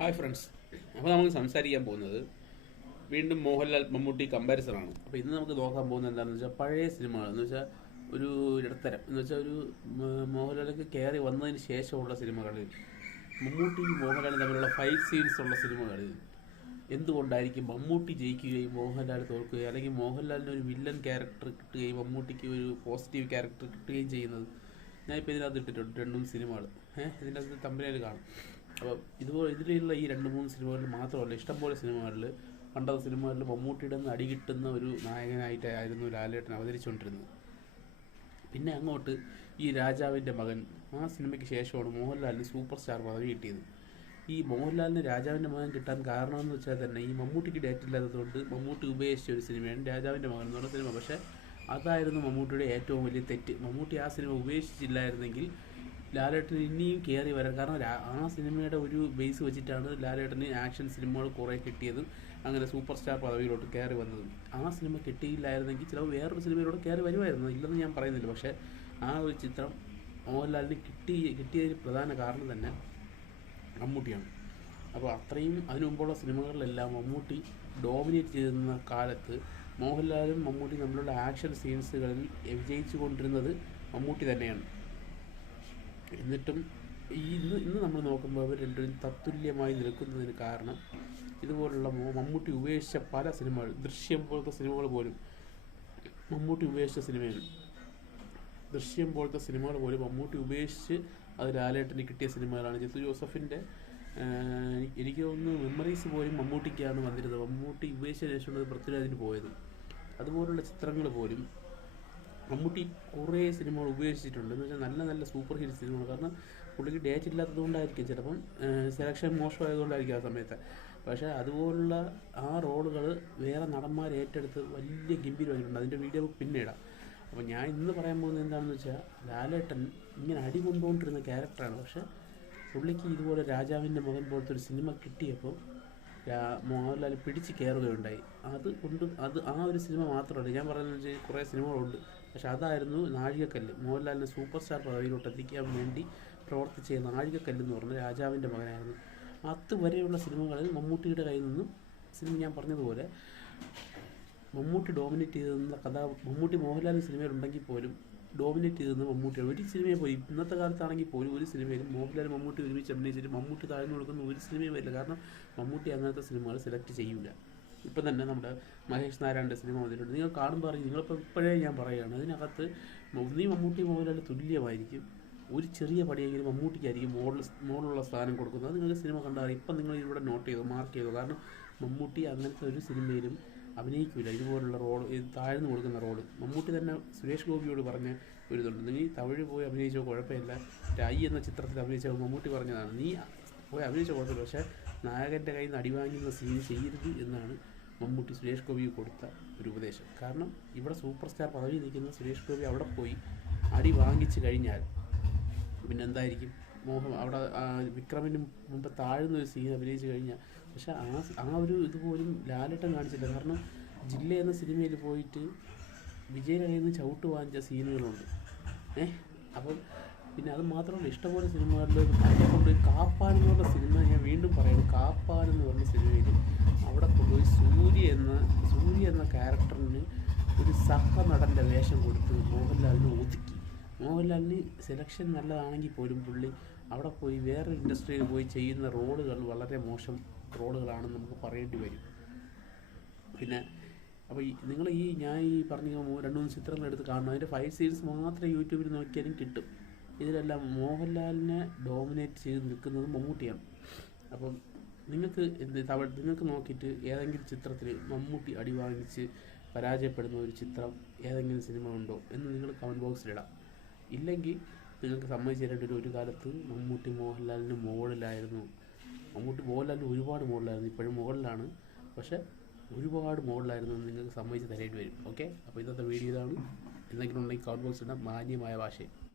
Hi friends. അപ്പോൾ നമ്മൾ സംസാരിക്കാൻ പോകുന്നത് വീണ്ടും മോഹൻലാൽ മമ്മൂട്ടി കമ്പാരിസൺ ആണ്. അപ്പോൾ ഇന്ന് നമുക്ക് നോക്കാൻ പോകുന്നത് എന്താണെന്ന് വെച്ചാൽ പഴയ സിനിമകൾ എന്ന് വെച്ചാൽ ഒരു ഇടത്തരം എന്ന് വെച്ചാൽ ഒരു മോഹൻലാലേക്ക് കയറി വന്നതിന് ശേഷമുള്ള സിനിമകളിൽ മമ്മൂട്ടിയും മോഹൻലാലും തമ്മിലുള്ള ഫൈറ്റ് സീൻസ് ഉള്ള സിനിമകളിൽ എന്തുകൊണ്ടായിരിക്കും മമ്മൂട്ടി ജയിക്കുകയും മോഹൻലാൽ തോൽക്കുകയും അല്ലെങ്കിൽ മോഹൻലാലിന് ഒരു വില്ലൻ ക്യാരക്ടർ കിട്ടുകയും മമ്മൂട്ടിക്ക് ഒരു പോസിറ്റീവ് ക്യാരക്ടർ കിട്ടുകയും ചെയ്യുന്നത്? ഞാനിപ്പോൾ ഇതിനകത്ത് ഇട്ടിട്ടുണ്ട് രണ്ടും സിനിമകൾ. ഇതിൻ്റെ അകത്ത് തമ്പനയിൽ കാണും. അപ്പോൾ ഇതുപോലെ ഇതിലുള്ള ഈ രണ്ട് മൂന്ന് സിനിമകളിൽ മാത്രമല്ല, ഇഷ്ടംപോലെ സിനിമകളിൽ പണ്ടത്തെ സിനിമകളിൽ മമ്മൂട്ടിയുടെ നിന്ന് അടി കിട്ടുന്ന ഒരു നായകനായിട്ടായിരുന്നു ലാലേട്ടൻ അവതരിച്ചുകൊണ്ടിരുന്നത്. പിന്നെ അങ്ങോട്ട് ഈ രാജാവിൻ്റെ മകൻ ആ സിനിമയ്ക്ക് ശേഷമാണ് മോഹൻലാലിന് സൂപ്പർ സ്റ്റാർ പദവി കിട്ടിയത്. ഈ മോഹൻലാലിന് രാജാവിൻ്റെ മകൻ കിട്ടാൻ കാരണമെന്ന് വെച്ചാൽ തന്നെ ഈ മമ്മൂട്ടിക്ക് ഡേറ്റ് ഇല്ലാത്തതുകൊണ്ട് മമ്മൂട്ടി ഉപേക്ഷിച്ച ഒരു സിനിമയാണ് രാജാവിൻ്റെ മകൻ എന്ന് പറഞ്ഞ സിനിമ. പക്ഷേ അതായിരുന്നു മമ്മൂട്ടിയുടെ ഏറ്റവും വലിയ തെറ്റ്. മമ്മൂട്ടി ആ സിനിമ ഉപേക്ഷിച്ചില്ലായിരുന്നെങ്കിൽ ലാലേട്ടന് ഇനിയും കയറി വരാൻ, കാരണം ആ സിനിമയുടെ ഒരു ബേസ് വെച്ചിട്ടാണ് ലാലേട്ടന് ആക്ഷൻ സിനിമകൾ കുറേ കിട്ടിയതും അങ്ങനെ സൂപ്പർ സ്റ്റാർ പദവിയിലോട്ട് കയറി വന്നതും. ആ സിനിമ കിട്ടിയില്ലായിരുന്നെങ്കിൽ ചിലപ്പോൾ വേറൊരു സിനിമയിലോട്ട് കയറി വരുമായിരുന്നു, ഇല്ലെന്ന് ഞാൻ പറയുന്നില്ല. പക്ഷേ ആ ഒരു ചിത്രം മോഹൻലാലിന് കിട്ടിയതിന് പ്രധാന കാരണം തന്നെ മമ്മൂട്ടിയാണ്. അപ്പോൾ അത്രയും അതിനു മുമ്പുള്ള സിനിമകളിലെല്ലാം മമ്മൂട്ടി ഡോമിനേറ്റ് ചെയ്യുന്ന കാലത്ത് മോഹൻലാലും മമ്മൂട്ടി തമ്മിലുള്ള ആക്ഷൻ സീൻസുകളിൽ വിജയിച്ചു കൊണ്ടിരുന്നത് മമ്മൂട്ടി തന്നെയാണ്. എന്നിട്ടും ഇന്ന് നമ്മൾ നോക്കുമ്പോൾ അവർ രണ്ടും തത്തുല്യമായി നിൽക്കുന്നതിന് കാരണം ഇതുപോലുള്ള മമ്മൂട്ടി ഉപേക്ഷിച്ച പല സിനിമകൾ, ദൃശ്യം പോലത്തെ സിനിമകൾ പോലും മമ്മൂട്ടി ഉപേക്ഷിച്ച സിനിമയാണ്. ദൃശ്യം പോലത്തെ സിനിമകൾ പോലും മമ്മൂട്ടി ഉപേക്ഷിച്ച് അത് ലാലേട്ടന് കിട്ടിയ സിനിമകളാണ്. ജിത്തു ജോസഫിൻ്റെ എനിക്ക് തോന്നുന്നു മെമ്മറീസ് പോലും മമ്മൂട്ടിക്കാണ് വന്നിരുന്നത്. മമ്മൂട്ടി ഉപേക്ഷിച്ച ശേഷമാണ് പൃഥ്വിരാജിന് പോയത്. അതുപോലുള്ള ചിത്രങ്ങൾ പോലും മമ്മൂട്ടി കുറേ സിനിമകൾ ഉപേക്ഷിച്ചിട്ടുണ്ട്. എന്ന് വെച്ചാൽ നല്ല നല്ല സൂപ്പർ ഹിറ്റ് സിനിമകൾ. കാരണം പുള്ളിക്ക് ഡേറ്റ് ഇല്ലാത്തത് കൊണ്ടായിരിക്കും, ചിലപ്പം സെലക്ഷൻ മോശമായതുകൊണ്ടായിരിക്കും ആ സമയത്ത്. പക്ഷേ അതുപോലുള്ള ആ റോളുകൾ വേറെ നടന്മാർ ഏറ്റെടുത്ത് വലിയ ഗംഭീരമായിട്ടുണ്ട്. അതിൻ്റെ വീഡിയോ പിന്നെ ഇടാം. അപ്പോൾ ഞാൻ ഇന്ന് പറയാൻ പോകുന്നത് എന്താണെന്ന് വെച്ചാൽ, ലാലേട്ടൻ ഇങ്ങനെ അടി കൊണ്ടുകൊണ്ടിരുന്ന ക്യാരക്ടറാണ്. പക്ഷേ പുള്ളിക്ക് ഇതുപോലെ രാജാവിൻ്റെ മകൻ പോലത്തെ ഒരു സിനിമ കിട്ടിയപ്പോൾ മോഹൻലാൽ പിടിച്ച് കയറുകയുണ്ടായി. അത് ആ ഒരു സിനിമ മാത്രമല്ല, ഞാൻ പറയുന്നത് വെച്ചാൽ കുറേ സിനിമകളുണ്ട്. പക്ഷെ അതായിരുന്നു നാഴികക്കല്ല്. മോഹൻലാലിനെ സൂപ്പർ സ്റ്റാർ പദവിയിലോട്ട് എത്തിക്കാൻ വേണ്ടി പ്രവർത്തിച്ച നാഴികക്കല്ലെന്ന് പറഞ്ഞാൽ രാജാവിൻ്റെ മകനായിരുന്നു. അതുവരെയുള്ള സിനിമകളിൽ മമ്മൂട്ടിയുടെ കയ്യിൽ നിന്നും സിനിമ ഞാൻ പറഞ്ഞതുപോലെ മമ്മൂട്ടി ഡോമിനേറ്റ് ചെയ്തിരുന്ന മമ്മൂട്ടി മോഹൻലാലിൻ്റെ സിനിമയിലുണ്ടെങ്കിൽ പോലും ഡോമിനേറ്റ് ചെയ്തിരുന്ന മമ്മൂട്ടിയാണ്. ഒരു സിനിമയെ പോയി ഇന്നത്തെ കാലത്താണെങ്കിൽ പോലും ഒരു സിനിമയിലും മോഹൻലാൽ മമ്മൂട്ടി ഒരുമിച്ച് അഭിനയിച്ചിട്ട് മമ്മൂട്ടി താഴ്ന്നു കൊടുക്കുന്ന ഒരു സിനിമയും വരില്ല. കാരണം മമ്മൂട്ടി അങ്ങനത്തെ സിനിമകൾ സെലക്ട് ചെയ്യില്ല. ഇപ്പം തന്നെ നമ്മുടെ മഹേഷ് നാരായണൻ്റെ സിനിമ വന്നിട്ടുണ്ട്. നിങ്ങൾ കാണുമ്പോൾ അറിയും, നിങ്ങളിപ്പോൾ ഇപ്പോഴേ ഞാൻ പറയുകയാണ്, അതിനകത്ത് ഒന്നീ മമ്മൂട്ടി മോഹൻലാൽ തുല്യമായിരിക്കും. ഒരു ചെറിയ പടിയെങ്കിലും മമ്മൂട്ടിക്കായിരിക്കും മോളിലുള്ള സ്ഥാനം കൊടുക്കുന്നത്. അത് നിങ്ങൾക്ക് സിനിമ കണ്ടാൽ ഇപ്പം നിങ്ങൾ ഇവിടെ നോട്ട് ചെയ്തോ, മാർക്ക് ചെയ്തോ. കാരണം മമ്മൂട്ടി അങ്ങനത്തെ ഒരു സിനിമയിലും അഭിനയിക്കില്ല. ഇതുപോലുള്ള റോൾ, താഴ്ന്നു കൊടുക്കുന്ന റോള്. മമ്മൂട്ടി തന്നെ സുരേഷ് ഗോപിയോട് പറഞ്ഞ ഒരു ഇതുണ്ട്, നീ തമിഴ് പോയി അഭിനയിച്ചോ കുഴപ്പമില്ല, ഐ എന്ന ചിത്രത്തിൽ അഭിനയിച്ച മമ്മൂട്ടി പറഞ്ഞതാണ്, നീ പോയി അഭിനയിച്ച കുഴപ്പമില്ല, പക്ഷേ നായകൻ്റെ കയ്യിൽ നിന്ന് അടിവാങ്ങുന്ന സീൻ ചെയ്യരുത് എന്നാണ് മമ്മൂട്ടി സുരേഷ് ഗോപിക്ക് കൊടുത്ത ഒരു ഉപദേശം. കാരണം ഇവിടെ സൂപ്പർ സ്റ്റാർ പദവി നിൽക്കുന്ന സുരേഷ് ഗോപി അവിടെ പോയി അടി വാങ്ങിച്ച് കഴിഞ്ഞാൽ പിന്നെ എന്തായിരിക്കും അവിടെ വിക്രമിന് മുമ്പ് താഴ്ന്ന ഒരു സീൻ അഭിനയിച്ച് കഴിഞ്ഞാൽ. പക്ഷെ ആ ഒരു ഇതുപോലും ലാലേട്ടൻ കാണിച്ചില്ല. കാരണം ജില്ല എന്ന സിനിമയിൽ പോയിട്ട് വിജയൻ്റെ കയ്യിൽ നിന്ന് ചവിട്ട് വാങ്ങിച്ച സീനുകളുണ്ട്. അപ്പം പിന്നെ അത് മാത്രമല്ല, ഇഷ്ടംപോലെ സിനിമകളിൽ അതിനെ കൊണ്ടുപോയി കാപ്പാൻ എന്ന് പറഞ്ഞ സിനിമ, ഞാൻ വീണ്ടും പറയുന്നു, കാപ്പാൻ എന്ന് പറഞ്ഞ സിനിമയിൽ അവിടെ കൊണ്ടുപോയി സൂര്യ എന്ന ക്യാരക്ടറിന് ഒരു സഹനടൻ്റെ വേഷം കൊടുത്ത് മോഹൻലാലിന് ഒതുക്കി. മോഹൻലാലിന് സെലക്ഷൻ നല്ലതാണെങ്കിൽ പോലും പുള്ളി അവിടെ പോയി വേറെ ഇൻഡസ്ട്രിയിൽ പോയി ചെയ്യുന്ന റോളുകൾ വളരെ മോശം റോളുകളാണെന്ന് നമുക്ക് പറയേണ്ടി വരും. പിന്നെ അപ്പോൾ നിങ്ങൾ ഞാൻ പറഞ്ഞ രണ്ട് മൂന്ന് ചിത്രങ്ങൾ എടുത്ത് കാണണം. അതിൻ്റെ 5 സീരീസ് മാത്രമേ യൂട്യൂബിൽ നോക്കിയാലും കിട്ടും. ഇതിലെല്ലാം മോഹൻലാലിനെ ഡോമിനേറ്റ് ചെയ്ത് നിൽക്കുന്നത് മമ്മൂട്ടിയാണ്. അപ്പം നിങ്ങൾക്ക് നോക്കിയിട്ട് ഏതെങ്കിലും ചിത്രത്തിൽ മമ്മൂട്ടി അടി വാങ്ങിച്ച് പരാജയപ്പെടുന്ന ഒരു ചിത്രം ഏതെങ്കിലും സിനിമ ഉണ്ടോ എന്ന് നിങ്ങൾ കമൻറ്റ് ബോക്സിലിടാം. ഇല്ലെങ്കിൽ നിങ്ങൾക്ക് സമ്മതിച്ച് തരേണ്ട ഒരു കാലത്ത് മമ്മൂട്ടി മോഹൻലാലിന് മുകളിലായിരുന്നു. മമ്മൂട്ടി മോഹൻലാലിന് ഒരുപാട് മുകളിലായിരുന്നു, ഇപ്പോഴും മുകളിലാണ്, പക്ഷേ ഒരുപാട് മുകളിലായിരുന്നു എന്ന് നിങ്ങൾക്ക് സമ്മതിച്ച് തരേണ്ടി വരും. ഓക്കെ, അപ്പോൾ ഇന്നത്തെ വീഡിയോ ഇതാണ്. എന്തെങ്കിലും ഉണ്ടെങ്കിൽ കമൻറ്റ് ബോക്സിലിടാം, മാന്യമായ ഭാഷയിൽ.